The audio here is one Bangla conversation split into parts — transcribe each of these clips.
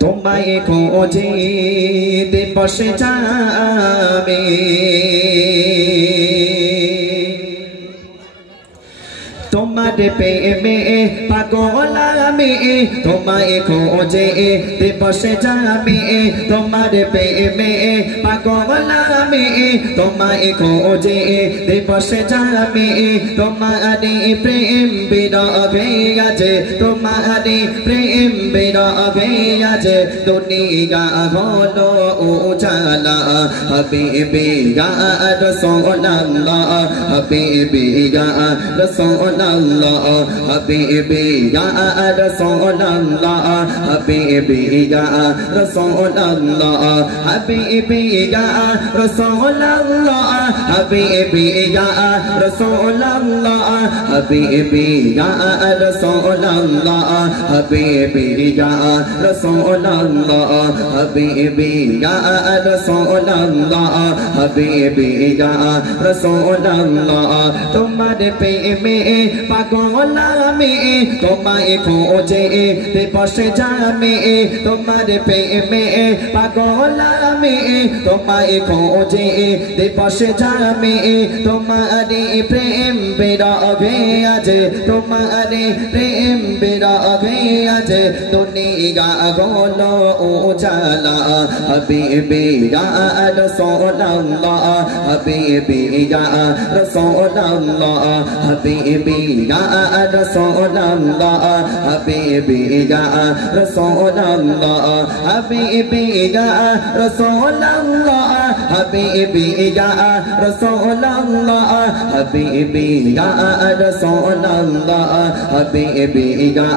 তোমায় খোঁজে দিবস যাবে তোমার প্রেমে পাগল আমি তোমায় খোঁজে দিবস যাবে তোমার প্রেমে পাগল আমি তোমায় খোঁজে দিবস যাবে তোমার প্রেম বিরহে আছে তোমার প্রেম বিরহে আছে দুনিয়া হলো উজালা হাবিবি ইয়া রাসূলুল্লাহ হাবিবি ইয়া রাসূলুল্লাহ হাবিবি ইয়া রাসূলুল্লাহ হাবিবি ইয়া রাসূলুল্লাহ হাবিবি ইয়া রাসূলুল্লাহ হাবিবি ইয়া রাসূলুল্লাহ হাবিবি ইয়া রাসূলুল্লাহ হাবিবি ইয়া রাসূলুল্লাহ হাবিবি ইয়া রাসূলুল্লাহ হাবিবি ইয়া রাসূলুল্লাহ তোমার প্রেমে পাগল আমি তোমায় খোঁজে দিবস যাবে তোমার প্রেমে পাগল আমি তোমায় খোঁজে দিবস যাবে তোমার প্রেম বিরহে আছে তোমার প্রেম বিরহে আছে দুনিয়া হলো উজালা হাবিবি ইয়া রাসূলুল্লাহ হাবিবি ইয়া রাসূলুল্লাহ হাবিবি ইয়া রাসূলুল্লাহ হাবিবি ইয়া রাসূলুল্লাহ হাবিবি ইয়া রাসূলুল্লাহ হাবিবি ইয়া রাসূলুল্লাহ হাবিবি ইয়া রাসূলুল্লাহ হাবিবি ইয়া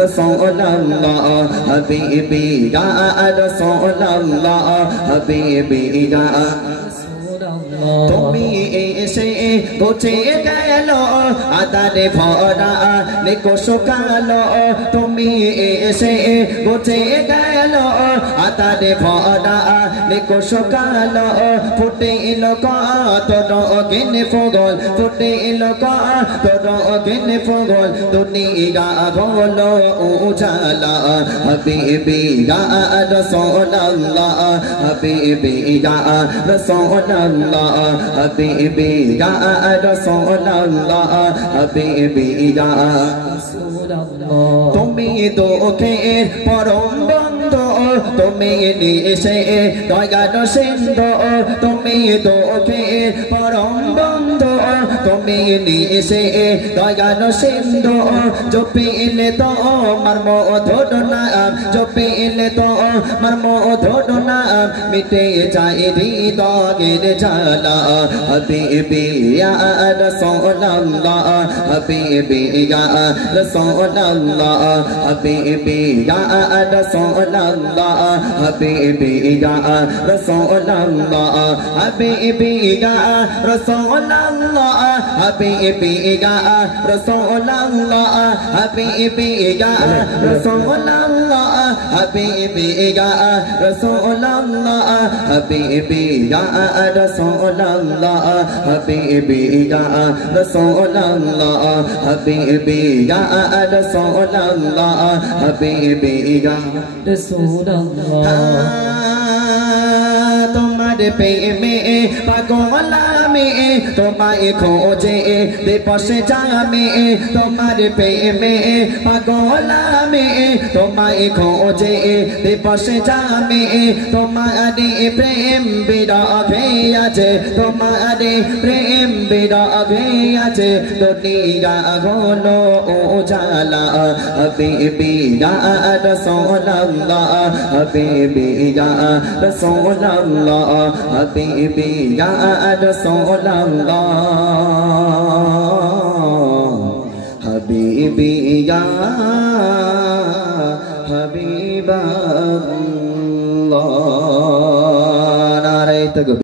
রাসূলুল্লাহ হাবিবি ইয়া রাসূলুল্লাহ হাবিবি ইয়া তুমি এসে বুঝে গেল আদারে ভরা নিকোষ কালো তুমি এসে বুঝে গেল আদারে ভরা নিকোষ কালো ফুটে এলো তোর অগিনে ফগল ফুটে এলো তোর অগিনে ফগল দুনিয়া হলো উজালা হাবিবি ইয়া রাসূলুল্লাহ হাবিবি ইয়া রাসূলুল্লাহ হাবিবি ইয়া রাসূলুল্লাহ হাবিবি ইয়া রাসূলুল্লাহ তুমি দুঃখের পরম বন্ধু তুমি নিশে দয়ার সিন্ধু তুমি দুঃখের পরম বন্ধু তুমি নিশে দয়ার সিন্ধু জপিলে তো আমার মধুর নাম জপিলে তো আমার মধুর নাম মিটে যায় হৃদয়ের জ্বালা হাবিবি ইয়া রাসূলুল্লাহ হাবিবি ইয়া রাসূলুল্লাহ হাবিবি ইয়া রাসূলুল্লাহ হাবিবি ইয়া রাসূলুল্লাহ হাবিবি ইয়া রাসূলুল্লাহ হাবিবি ইয়া রাসূলুল্লাহ হাবিবি ইয়া রাসূলুল্লাহ হাবিবি ইয়া রাসূলুল্লাহ হাবিবি ইয়া রাসূলুল্লাহ হাবিবি ইয়া রাসূলুল্লাহ হাবিবি ইয়া রাসূলুল্লাহ হাবিবি ইয়া রাসূলুল্লাহ তোমার প্রেমে পাগল আমি তোমায় খোঁজে দিবস যাবে তোমার প্রেমে পাগল আমি তোমায় খোঁজে দিবস যাবে তোমার প্রেম বিরহে আছে তোমার প্রেম বিরহে আছে দুনিয়া হলো উজালা হাবিবি ইয়া রাসূলুল্লাহ হাবিবি ইয়া রাসূলুল্লাহ হাবিবি ইয়া রাসূলুল্লাহ হাবিবি ইয়া হাবিবাল্লাহ নারে